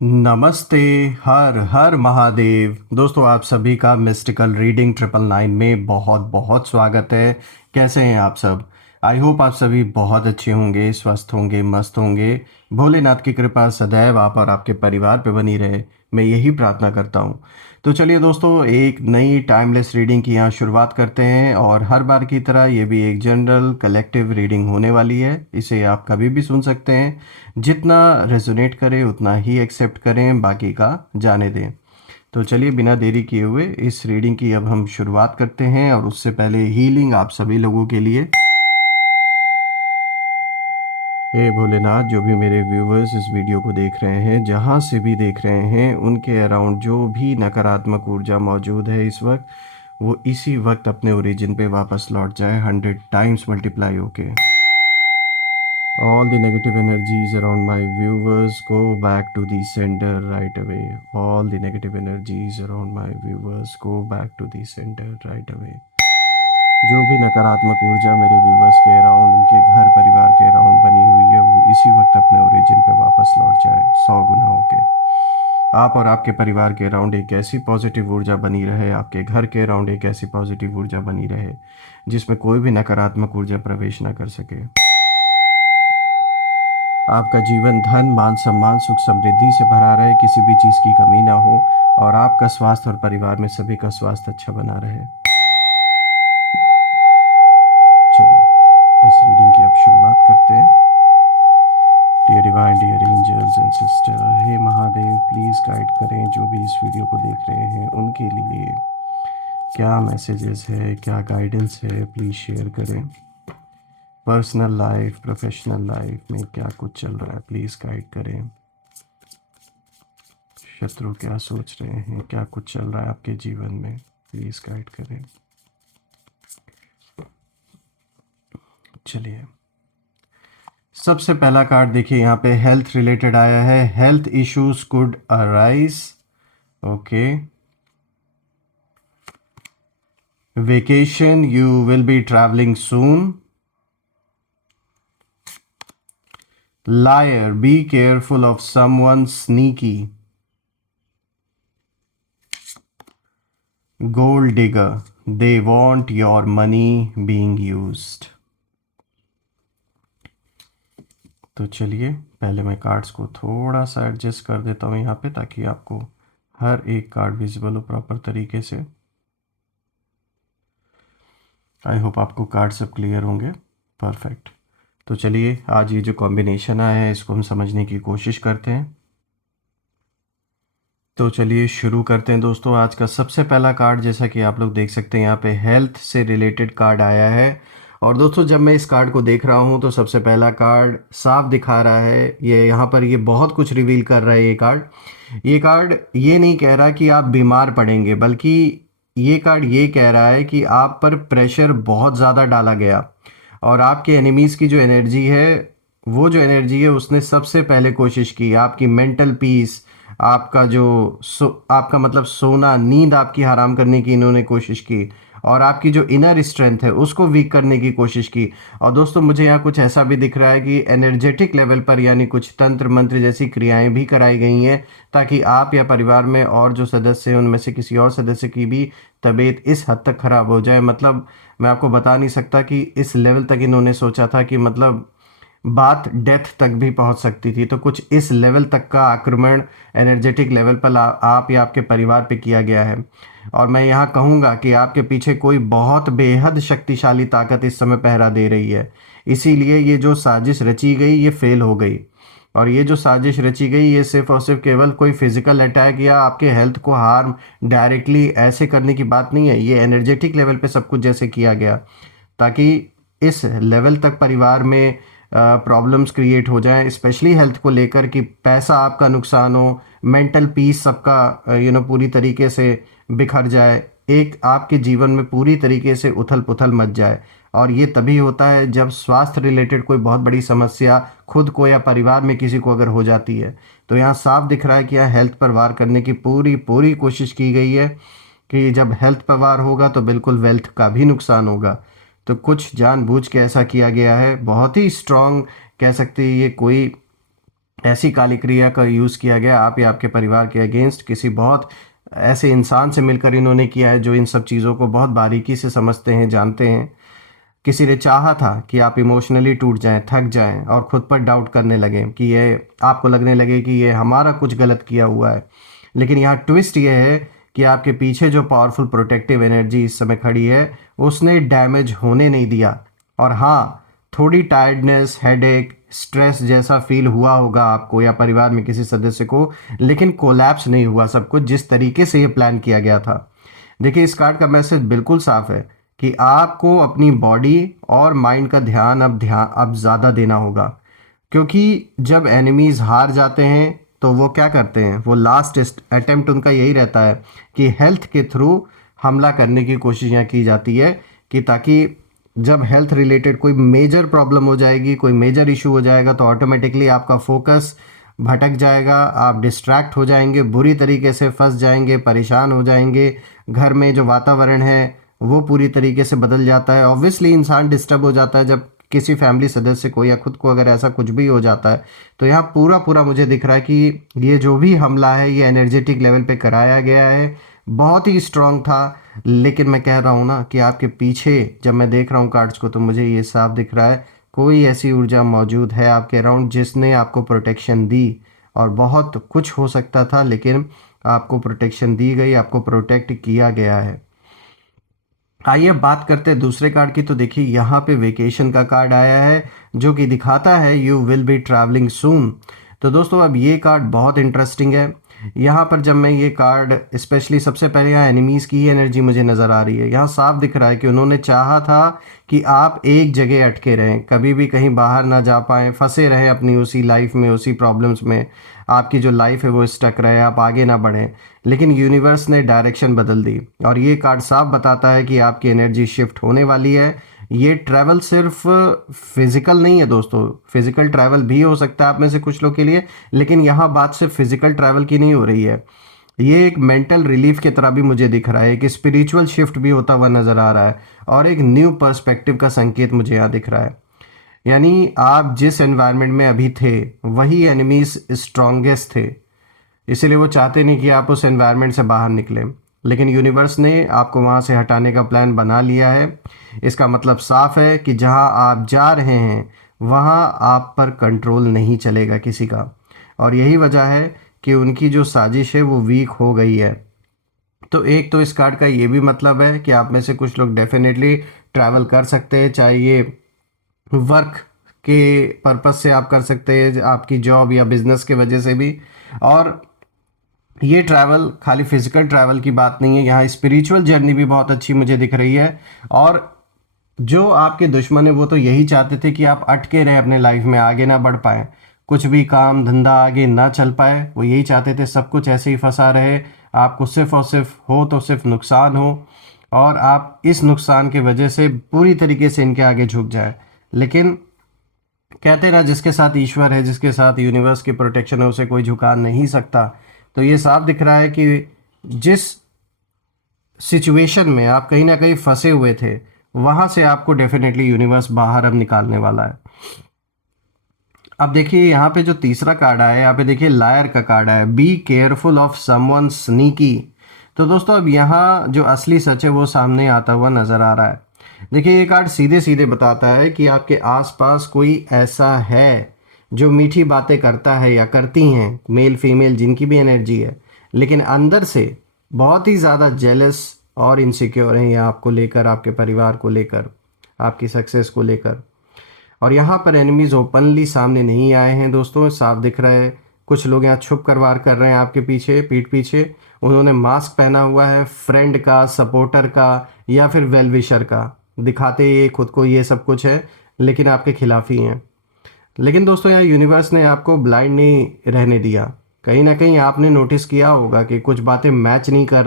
नमस्ते। हर हर महादेव। दोस्तों, आप सभी का मिस्टिकल रीडिंग 999 में बहुत बहुत स्वागत है। कैसे हैं आप सब? आई होप आप सभी बहुत अच्छे होंगे, स्वस्थ होंगे, मस्त होंगे। भोलेनाथ की कृपा सदैव आप और आपके परिवार पे बनी रहे, मैं यही प्रार्थना करता हूँ। तो चलिए दोस्तों, एक नई टाइमलेस रीडिंग की यहाँ शुरुआत करते हैं। और हर बार की तरह ये भी एक जनरल कलेक्टिव रीडिंग होने वाली है। इसे आप कभी भी सुन सकते हैं। जितना रेजोनेट करे उतना ही एक्सेप्ट करें, बाकी का जाने दें। तो चलिए, बिना देरी किए हुए इस रीडिंग की अब हम शुरुआत करते हैं। और उससे पहले हीलिंग आप सभी लोगों के लिए। हे भोलेनाथ, जो भी मेरे व्यूवर्स इस वीडियो को देख रहे हैं, जहाँ से भी देख रहे हैं, उनके अराउंड जो भी नकारात्मक ऊर्जा मौजूद है इस वक्त, वो इसी वक्त अपने ओरिजिन पे वापस लौट जाए 100 टाइम्स मल्टीप्लाई होके। All the negative energies around my viewers go back to the sender right away. All the negative energies around my viewers go back to the sender right away. जो भी नकारात्मक ऊर्जा मेरे व्यूवर्स के around, उनके घर परिवार के अराउंड बनी हुई है, वो इसी वक्त अपने ओरिजिन पे वापस लौट जाए 100 गुना होके। आप और आपके परिवार के अराउंड एक ऐसी पॉजिटिव ऊर्जा बनी रहे, आपके घर के अराउंड एक ऐसी पॉजिटिव ऊर्जा बनी रहे जिसमें कोई भी नकारात्मक ऊर्जा प्रवेश ना कर सके। आपका जीवन धन, मान सम्मान, सुख समृद्धि से भरा रहे, किसी भी चीज़ की कमी ना हो। और आपका स्वास्थ्य और परिवार में सभी का स्वास्थ्य अच्छा बना रहे। चलिए, इस रीडिंग की अब शुरुआत करते हैं। Dear divine, dear angels and sister, हे महादेव, प्लीज़ गाइड करें जो भी इस वीडियो को देख रहे हैं उनके लिए। क्या मैसेजेस है, क्या गाइडेंस है, प्लीज़ शेयर करें। पर्सनल लाइफ, प्रोफेशनल लाइफ में क्या कुछ चल रहा है, प्लीज़ गाइड करें। शत्रु क्या सोच रहे हैं, क्या कुछ चल रहा है आपके जीवन में, प्लीज़ गाइड करें। चलिए, सबसे पहला कार्ड देखिए, यहाँ पे हेल्थ रिलेटेड आया है। Health issues could arise. Okay. Vacation, you will be travelling soon. Liar, be careful of someone sneaky. Gold digger, they want your money being used. तो चलिए, पहले मैं कार्ड्स को थोड़ा सा एडजस्ट कर देता हूँ यहाँ पे, ताकि आपको हर एक कार्ड विजिबल हो प्रॉपर तरीके से। आई होप आपको कार्ड सब क्लियर होंगे। परफेक्ट। तो चलिए, आज ये जो कॉम्बिनेशन आया है इसको हम समझने की कोशिश करते हैं। तो चलिए शुरू करते हैं दोस्तों। आज का सबसे पहला कार्ड, जैसा कि आप लोग देख सकते हैं, यहाँ पे हेल्थ से रिलेटेड कार्ड आया है। और दोस्तों, जब मैं इस कार्ड को देख रहा हूँ तो सबसे पहला कार्ड साफ दिखा रहा है, ये यहाँ पर ये बहुत कुछ रिवील कर रहा है। ये कार्ड ये नहीं कह रहा कि आप बीमार पड़ेंगे, बल्कि ये कार्ड ये कह रहा है कि आप पर प्रेशर बहुत ज़्यादा डाला गया। और आपके एनिमीज़ की जो एनर्जी है, वो जो एनर्जी है उसने सबसे पहले कोशिश की आपकी मेंटल पीस, आपका जो आपका मतलब सोना, नींद आपकी हराम करने की इन्होंने कोशिश की। और आपकी जो इनर स्ट्रेंथ है उसको वीक करने की कोशिश की। और दोस्तों, मुझे यहाँ कुछ ऐसा भी दिख रहा है कि एनर्जेटिक लेवल पर, यानी कुछ तंत्र मंत्र जैसी क्रियाएं भी कराई गई हैं, ताकि आप या परिवार में और जो सदस्य हैं उनमें से किसी और सदस्य की भी तबीयत इस हद तक ख़राब हो जाए। मतलब मैं आपको बता नहीं सकता कि इस लेवल तक इन्होंने सोचा था कि मतलब बात डेथ तक भी पहुंच सकती थी। तो कुछ इस लेवल तक का आक्रमण एनर्जेटिक लेवल पर आप या आपके परिवार पे किया गया है। और मैं यहाँ कहूँगा कि आपके पीछे कोई बहुत बेहद शक्तिशाली ताकत इस समय पहरा दे रही है। इसीलिए ये जो साजिश रची गई ये फेल हो गई। और ये जो साजिश रची गई ये सिर्फ और सिर्फ केवल कोई फिजिकल अटैक या आपके हेल्थ को हार्म डायरेक्टली ऐसे करने की बात नहीं है। ये एनर्जेटिक लेवल पे सब कुछ जैसे किया गया, ताकि इस लेवल तक परिवार में प्रॉब्लम्स क्रिएट हो जाएं, स्पेशली हेल्थ को लेकर, कि पैसा आपका नुकसान हो, मेंटल पीस सबका पूरी तरीके से बिखर जाए, एक आपके जीवन में पूरी तरीके से उथल पुथल मच जाए। और ये तभी होता है जब स्वास्थ्य रिलेटेड कोई बहुत बड़ी समस्या खुद को या परिवार में किसी को अगर हो जाती है। तो यहाँ साफ दिख रहा है कि यहाँ हेल्थ पर वार करने की पूरी पूरी कोशिश की गई है, कि जब हेल्थ पर वार होगा तो बिल्कुल वेल्थ का भी नुकसान होगा। तो कुछ जानबूझ के ऐसा किया गया है। बहुत ही स्ट्रांग कह सकते हैं, ये कोई ऐसी काली क्रिया का यूज़ किया गया आप या आपके परिवार के अगेंस्ट, किसी बहुत ऐसे इंसान से मिलकर इन्होंने किया है जो इन सब चीज़ों को बहुत बारीकी से समझते हैं, जानते हैं। किसी ने चाहा था कि आप इमोशनली टूट जाएं, थक जाएं और खुद पर डाउट करने लगें कि ये आपको लगने लगे कि ये हमारा कुछ गलत किया हुआ है। लेकिन यहाँ ट्विस्ट ये है कि आपके पीछे जो पावरफुल प्रोटेक्टिव एनर्जी इस समय खड़ी है, उसने डैमेज होने नहीं दिया। और हाँ, थोड़ी टायर्डनेस, हेडेक, स्ट्रेस जैसा फील हुआ होगा आपको या परिवार में किसी सदस्य को, लेकिन कोलैप्स नहीं हुआ सब कुछ जिस तरीके से ये प्लान किया गया था। देखिए, इस कार्ड का मैसेज बिल्कुल साफ है कि आपको अपनी बॉडी और माइंड का ध्यान अब ज़्यादा देना होगा, क्योंकि जब एनिमीज़ हार जाते हैं तो वो क्या करते हैं, वो लास्ट अटेम्प्ट उनका यही रहता है कि हेल्थ के थ्रू हमला करने की कोशिश यहाँ की जाती है, कि ताकि जब हेल्थ रिलेटेड कोई मेजर प्रॉब्लम हो जाएगी, कोई मेजर इशू हो जाएगा, तो ऑटोमेटिकली आपका फोकस भटक जाएगा, आप डिस्ट्रैक्ट हो जाएंगे, बुरी तरीके से फंस जाएंगे, परेशान हो जाएंगे। घर में जो वातावरण है वो पूरी तरीके से बदल जाता है। ऑब्वियसली इंसान डिस्टर्ब हो जाता है जब किसी फैमिली सदस्य को या खुद को अगर ऐसा कुछ भी हो जाता है। तो यहाँ पूरा पूरा मुझे दिख रहा है कि ये जो भी हमला है ये एनर्जेटिक लेवल पे कराया गया है, बहुत ही स्ट्रांग था। लेकिन मैं कह रहा हूँ ना कि आपके पीछे जब मैं देख रहा हूँ कार्ड्स को तो मुझे ये साफ दिख रहा है, कोई ऐसी ऊर्जा मौजूद है आपके अराउंड जिसने आपको प्रोटेक्शन दी। और बहुत कुछ हो सकता था लेकिन आपको प्रोटेक्शन दी गई, आपको प्रोटेक्ट किया गया है। आइए बात करते हैं दूसरे कार्ड की। तो देखिए, यहाँ पे वेकेशन का कार्ड आया है जो कि दिखाता है यू विल बी ट्रैवलिंग सून। तो दोस्तों, अब ये कार्ड बहुत इंटरेस्टिंग है। यहाँ पर जब मैं ये कार्ड स्पेशली, सबसे पहले यहाँ एनिमीज़ की ही एनर्जी मुझे नज़र आ रही है। यहाँ साफ दिख रहा है कि उन्होंने चाहा था कि आप एक जगह अटके रहें, कभी भी कहीं बाहर ना जा पाएँ, फंसे रहें अपनी उसी लाइफ में, उसी प्रॉब्लम्स में। आपकी जो लाइफ है वो स्टक रहे, आप आगे ना बढ़ें। लेकिन यूनिवर्स ने डायरेक्शन बदल दी और ये कार्ड साफ बताता है कि आपकी एनर्जी शिफ्ट होने वाली है। ये ट्रैवल सिर्फ फिजिकल नहीं है दोस्तों, फिजिकल ट्रैवल भी हो सकता है आप में से कुछ लोग के लिए, लेकिन यहाँ बात सिर्फ फिजिकल ट्रैवल की नहीं हो रही है। ये एक मेंटल रिलीफ की तरह भी मुझे दिख रहा है, एक स्पिरिचुअल शिफ्ट भी होता हुआ नज़र आ रहा है और एक न्यू पर्सपेक्टिव का संकेत मुझे यहाँ दिख रहा है। यानी आप जिस एनवायरनमेंट में अभी थे वही एनिमीज स्ट्रॉन्गेस्ट थे, इसीलिए वो चाहते नहीं कि आप उस एनवायरनमेंट से बाहर निकलें। लेकिन यूनिवर्स ने आपको वहाँ से हटाने का प्लान बना लिया है। इसका मतलब साफ है कि जहाँ आप जा रहे हैं वहाँ आप पर कंट्रोल नहीं चलेगा किसी का, और यही वजह है कि उनकी जो साजिश है वो वीक हो गई है। तो एक तो इस कार्ड का ये भी मतलब है कि आप में से कुछ लोग डेफिनेटली ट्रैवल कर सकते हैं, चाहे ये वर्क के पर्पस से आप कर सकते हैं, आपकी जॉब या बिजनेस के वजह से भी। और ये ट्रैवल खाली फिजिकल ट्रैवल की बात नहीं है, यहाँ स्पिरिचुअल जर्नी भी बहुत अच्छी मुझे दिख रही है। और जो आपके दुश्मन है वो तो यही चाहते थे कि आप अटके रहें अपने लाइफ में, आगे ना बढ़ पाए, कुछ भी काम धंधा आगे ना चल पाए। वो यही चाहते थे सब कुछ ऐसे ही फंसा रहे, आपको सिर्फ और सिर्फ हो तो सिर्फ नुकसान हो और आप इस नुकसान के वजह से पूरी तरीके से इनके आगे झुक जाए। लेकिन कहते ना, जिसके साथ ईश्वर है, जिसके साथ यूनिवर्स की प्रोटेक्शन है, उसे कोई झुका नहीं सकता। तो ये साफ दिख रहा है कि जिस सिचुएशन में आप कहीं ना कहीं फंसे हुए थे वहाँ से आपको डेफिनेटली यूनिवर्स बाहर अब निकालने वाला है। अब देखिए, यहाँ पे जो तीसरा कार्ड आया है, यहाँ पे देखिए लायर का कार्ड आया है, B careful of someone sneaky. तो दोस्तों, अब यहाँ जो असली सच है वो सामने आता हुआ नज़र आ रहा है। देखिए, ये कार्ड सीधे सीधे बताता है कि आपके आसपास कोई ऐसा है जो मीठी बातें करता है या करती हैं, मेल फीमेल जिनकी भी एनर्जी है, लेकिन अंदर से बहुत ही ज़्यादा जेलस और इनसिक्योर हैं, या आपको लेकर, आपके परिवार को लेकर, आपकी सक्सेस को लेकर। और यहाँ पर एनिमीज़ ओपनली सामने नहीं आए हैं दोस्तों, साफ दिख रहा है। कुछ लोग यहाँ छुप कर वार कर रहे हैं आपके पीछे, पीठ पीछे। उन्होंने मास्क पहना हुआ है, फ्रेंड का, सपोर्टर का या फिर वेल विशर का, दिखाते ये खुद को ये सब कुछ है, लेकिन आपके खिलाफ ही हैं। लेकिन दोस्तों, यहाँ यूनिवर्स ने आपको ब्लाइंड नहीं रहने दिया। कहीं ना कहीं आपने नोटिस किया होगा कि कुछ बातें मैच नहीं कर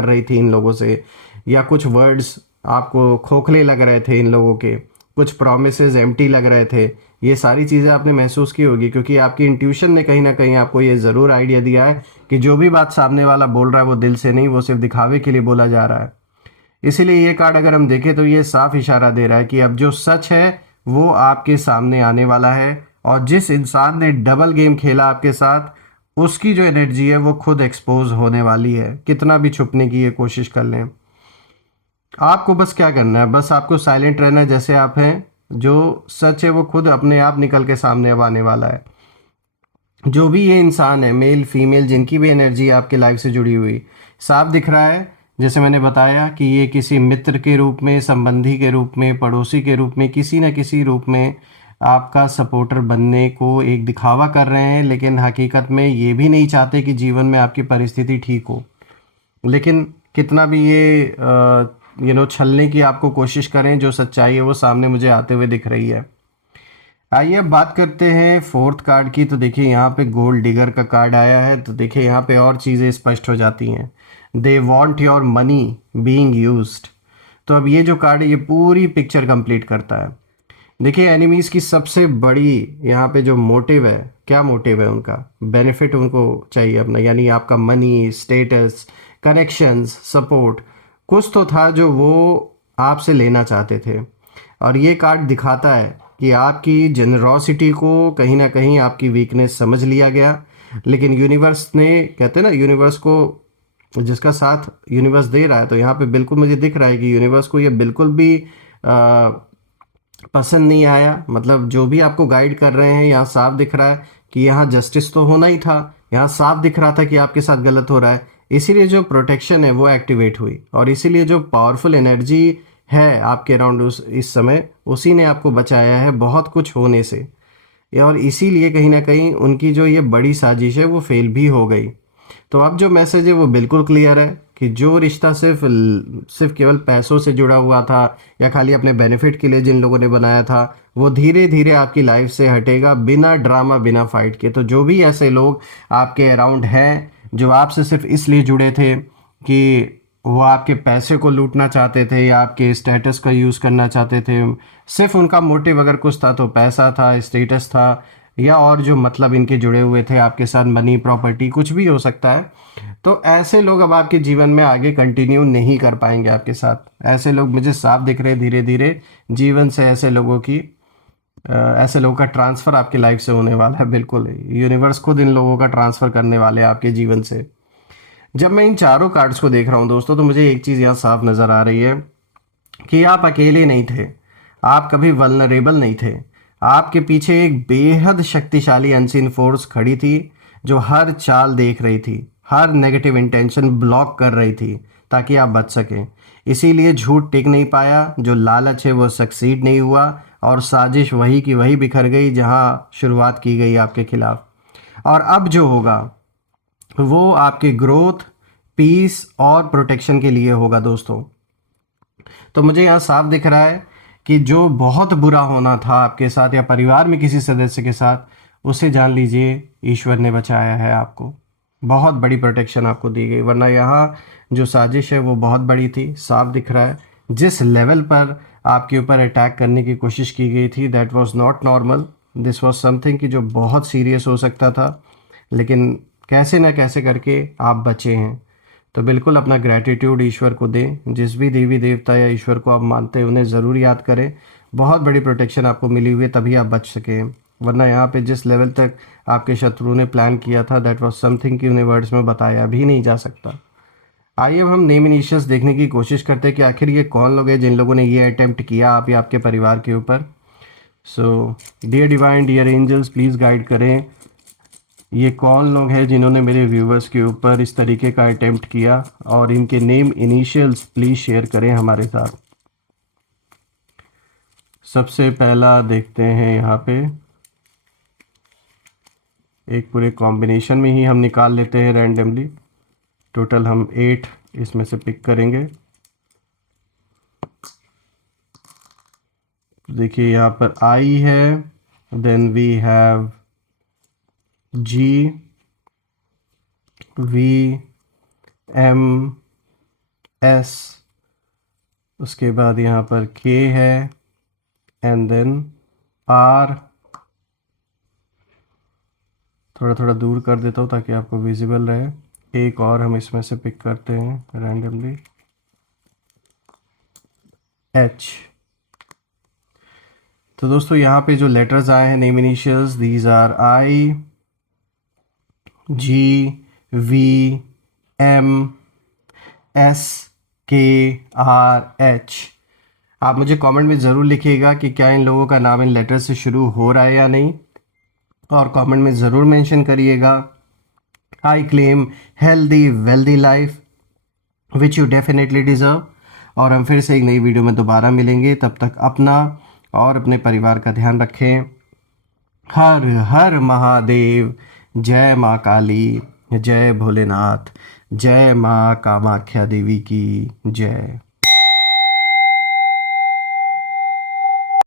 रही थी इन लोगों से, या कुछ वर्ड्स आपको खोखले लग रहे थे इन लोगों के, कुछ प्रॉमिसेस एम्प्टी लग रहे थे। ये सारी चीज़ें आपने महसूस की होगी, क्योंकि आपकी इंट्यूशन ने कहीं ना कहीं आपको ये ज़रूर आइडिया दिया है कि जो भी बात सामने वाला बोल रहा है वो दिल से नहीं, वो सिर्फ दिखावे के लिए बोला जा रहा है। इसीलिए ये कार्ड अगर हम देखें तो ये साफ इशारा दे रहा है कि अब जो सच है वो आपके सामने आने वाला है और जिस इंसान ने डबल गेम खेला आपके साथ, उसकी जो एनर्जी है वो खुद एक्सपोज होने वाली है, कितना भी छुपने की ये कोशिश कर लें। आपको बस क्या करना है, बस आपको साइलेंट रहना है जैसे आप हैं। जो सच है वो खुद अपने आप निकल के सामने अब आने वाला है। जो भी ये इंसान है, मेल फीमेल, जिनकी भी एनर्जी आपके लाइफ से जुड़ी हुई, साफ दिख रहा है। जैसे मैंने बताया कि ये किसी मित्र के रूप में, संबंधी के रूप में, पड़ोसी के रूप में, किसी न किसी रूप में आपका सपोर्टर बनने को एक दिखावा कर रहे हैं, लेकिन हकीकत में ये भी नहीं चाहते कि जीवन में आपकी परिस्थिति ठीक हो। लेकिन कितना भी ये छलने की आपको कोशिश करें, जो सच्चाई है वो सामने मुझे आते हुए दिख रही है। आइए अब बात करते हैं फोर्थ कार्ड की। तो देखिए यहाँ पे गोल्ड डिगर का कार्ड आया है। तो देखिए यहाँ पे और चीज़ें स्पष्ट हो जाती हैं। दे want your money being used. तो अब ये जो कार्ड है ये पूरी पिक्चर कंप्लीट करता है। देखिए एनिमीज़ की सबसे बड़ी यहाँ पे जो मोटिव है, क्या मोटिव है उनका, बेनिफिट उनको चाहिए अपना, यानी आपका मनी, स्टेटस, कनेक्शंस, सपोर्ट, कुछ तो था जो वो आपसे लेना चाहते थे। और ये कार्ड दिखाता है कि आपकी जेनरॉसिटी को कहीं ना कहीं आपकी वीकनेस समझ लिया गया। लेकिन यूनिवर्स ने, कहते हैं ना, यूनिवर्स को, जिसका साथ यूनिवर्स दे रहा है, तो यहाँ पे बिल्कुल मुझे दिख रहा है कि यूनिवर्स को ये बिल्कुल भी पसंद नहीं आया। मतलब जो भी आपको गाइड कर रहे हैं, यहाँ साफ दिख रहा है कि यहाँ जस्टिस तो होना ही था। यहाँ साफ दिख रहा था कि आपके साथ गलत हो रहा है। इसीलिए जो प्रोटेक्शन है वो एक्टिवेट हुई, और इसीलिए जो पावरफुल एनर्जी है आपके अराउंड उस इस समय, उसी ने आपको बचाया है बहुत कुछ होने से। और इसीलिए कहीं ना कहीं उनकी जो ये बड़ी साजिश है वो फेल भी हो गई। तो अब जो मैसेज है वो बिल्कुल क्लियर है कि जो रिश्ता सिर्फ सिर्फ केवल पैसों से जुड़ा हुआ था, या खाली अपने बेनिफिट के लिए जिन लोगों ने बनाया था, वो धीरे धीरे आपकी लाइफ से हटेगा, बिना ड्रामा, बिना फाइट के। तो जो भी ऐसे लोग आपके अराउंड हैं, जो आपसे सिर्फ इसलिए जुड़े थे कि वो आपके पैसे को लूटना चाहते थे या आपके स्टेटस का यूज़ करना चाहते थे, सिर्फ उनका मोटिव अगर कुछ था तो पैसा था, स्टेटस था, या और जो मतलब इनके जुड़े हुए थे आपके साथ, मनी, प्रॉपर्टी, कुछ भी हो सकता है। तो ऐसे लोग अब आपके जीवन में आगे कंटिन्यू नहीं कर पाएंगे आपके साथ। ऐसे लोग मुझे साफ दिख रहे हैं, धीरे धीरे जीवन से ऐसे लोगों का ट्रांसफ़र आपकी लाइफ से होने वाला है। बिल्कुल यूनिवर्स खुद इन लोगों का ट्रांसफ़र करने वाले हैं आपके जीवन से। जब मैं इन चारों कार्ड्स को देख रहा हूँ दोस्तों, तो मुझे एक चीज़ यहाँ साफ नज़र आ रही है कि आप अकेले नहीं थे। आप कभी वल्नरेबल नहीं थे। आपके पीछे एक बेहद शक्तिशाली अनसीन फोर्स खड़ी थी, जो हर चाल देख रही थी, हर नेगेटिव इंटेंशन ब्लॉक कर रही थी, ताकि आप बच सकें। इसीलिए झूठ टिक नहीं पाया, जो लालच है वो सक्सीड नहीं हुआ, और साजिश वही की वही बिखर गई जहां शुरुआत की गई आपके खिलाफ। और अब जो होगा वो आपके ग्रोथ, पीस और प्रोटेक्शन के लिए होगा दोस्तों। तो मुझे यहाँ साफ दिख रहा है कि जो बहुत बुरा होना था आपके साथ या परिवार में किसी सदस्य के साथ, उसे जान लीजिए ईश्वर ने बचाया है आपको। बहुत बड़ी प्रोटेक्शन आपको दी गई, वरना यहाँ जो साजिश है वो बहुत बड़ी थी। साफ दिख रहा है जिस लेवल पर आपके ऊपर अटैक करने की कोशिश की गई थी, that was not normal. This was something कि जो बहुत सीरियस हो सकता था, लेकिन कैसे ना कैसे करके आप बचे हैं। तो बिल्कुल अपना ग्रैटिट्यूड ईश्वर को दें। जिस भी देवी देवता या ईश्वर को आप मानते हैं उन्हें ज़रूर याद करें। बहुत बड़ी प्रोटेक्शन आपको मिली हुई है, तभी आप बच सके। वरना यहाँ पे जिस लेवल तक आपके शत्रुओं ने प्लान किया था, दैट वाज समथिंग कि उन्हें वर्ड्स में बताया भी नहीं जा सकता। आइए अब हम नेम इनिशियल्स देखने की कोशिश करते हैं कि आखिर ये कौन लोग हैं जिन लोगों ने ये अटेम्प्ट किया आप या आपके परिवार के ऊपर। So dear divine, dear angels, please guide करें ये कौन लोग हैं जिन्होंने मेरे व्यूवर्स के ऊपर इस तरीके का अटेम्प्ट किया, और इनके नेम इनिशियल्स प्लीज़ शेयर करें हमारे साथ। सबसे पहला देखते हैं यहाँ पे, एक पूरे कॉम्बिनेशन में ही हम निकाल लेते हैं रैंडमली। टोटल हम 8 इसमें से पिक करेंगे। देखिए यहाँ पर आई है, then we have G, V, M, S, उसके बाद यहाँ पर के है, एंड देन आर। थोड़ा थोड़ा दूर कर देता हूँ ताकि आपको विजिबल रहे। एक और हम इसमें से पिक करते हैं रैंडमली, एच। तो दोस्तों यहाँ पे जो लेटर्स आए हैं name initials, these are I, G, V, M, S, K, R, H. आप मुझे कमेंट में ज़रूर लिखिएगा कि क्या इन लोगों का नाम इन लेटर से शुरू हो रहा है या नहीं, और कमेंट में ज़रूर मेंशन करिएगा। I claim healthy wealthy life which you definitely deserve. और हम फिर से एक नई वीडियो में दोबारा मिलेंगे, तब तक अपना और अपने परिवार का ध्यान रखें। हर हर महादेव। जय माँ काली, जय भोलेनाथ, जय माँ कामाख्या देवी की जय।